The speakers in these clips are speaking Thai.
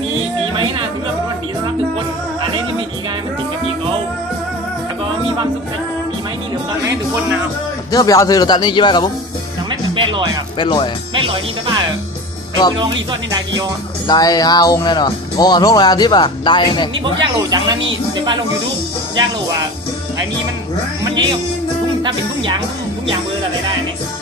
มีมีไหมนะถือว่าเป็นวันดีสำหรับทุกคนอันนี้ที่ไม่ดีได้มันติดกับพี่เขาแล้วก็มีความสุขนะมีไหมมีเหลือตอนไหมทุกคนนะเนื่อไปเอาซื้อรถตัดนี่กี่บาทครับผมจังไม่ถึงแปดลอยครับเป็นร้อยแปดลอยนี่จะได้ไอ้คุณลองรีสอร์ทนี่ได้กี่ยอได้ห้าองค์แน่นอนโอ้ทุกร้อยอาทิตย์อะได้เนี่ยนี่ผมอยากรู้จังนะนี่เดี๋ยวป้าลงยูทูบอยากรู้ว่าไอ้นี่มันมันยังทุ่งถ้าเป็นทุ่งยางทุ่งทุ่งยางเบอร์อะไรได้เนี่ย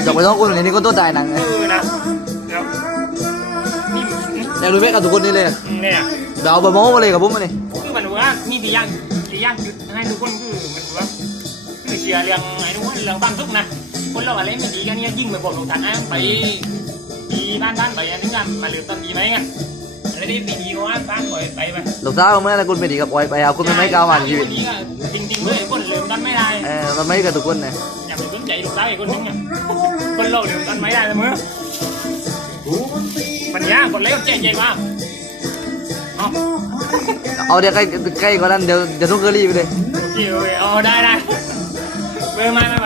ะถ้าไม่อยากดังนั้นว้าไปดิให้มานั่งข้างผมเลยแต่ผมยิงตัดเลยดังไหมวะน่ะดังไงเลือกเลือกเอาโมตั้งนานเลยเบียร์นี่ดังเนี่ยฮะนี่เอาโมตั้งนานว่าดังเนี่ยเดี๋ยวผมเดี๋ยวผมมาลงในจองยูทูบเลยนะนี่คือว่าสื่อด้วยใจนะน้ำมาผมไม่ซื้อหรอกตัดนี่คือเนี่ยยกรอไปซื้อจบไปต้องคนอย่างนี้ก็ต้นใจดังไงเออนะเดี๋ยวนี่อยากดูเวกกับทุกคนนี่เลยเนี่ยเดี๋ยวเอาไปโม้มาเลยกับผมมานี่คือมันว่านี่ที่ย่างที่ย่างจุดให้ทุกคนคือมันว่าคือเชียร์เรื่องไอ้นู้นเรื่องบ้านทุกนะคนเราอะไรไม่ดีกันเนี่ยยิ่งไปบอกหลวงทางอ้างไปปีบ้านบ้านไปอันนี้กันมาเหลือตอนดีไหมกันอะไรได้ปีดีก็ว่าบ้านปล่อยไปไปลูกสาวเมื่อไรคุณไม่ดีกับปล่อยไปเอาคุณไม่ไม่ก้าวมาในชีวิตจริงๆเลยคนลืมกันไม่ได้เออมันไม่กับทุกคนเนี่ยอย่าไปสน ใจลูกสาวอีกคนนึงไงคนเราลืมกันไม่ได้เสมอปัญญาคนเล็กเจ๊ๆมาเอาเอาเดี๋ยวใกล้ใกล้กว่านั้นเดี๋ยวเดี๋ยวต้องเกอรี่ไปเลยโอเคโอเคเอาได้ได้เบอร์มา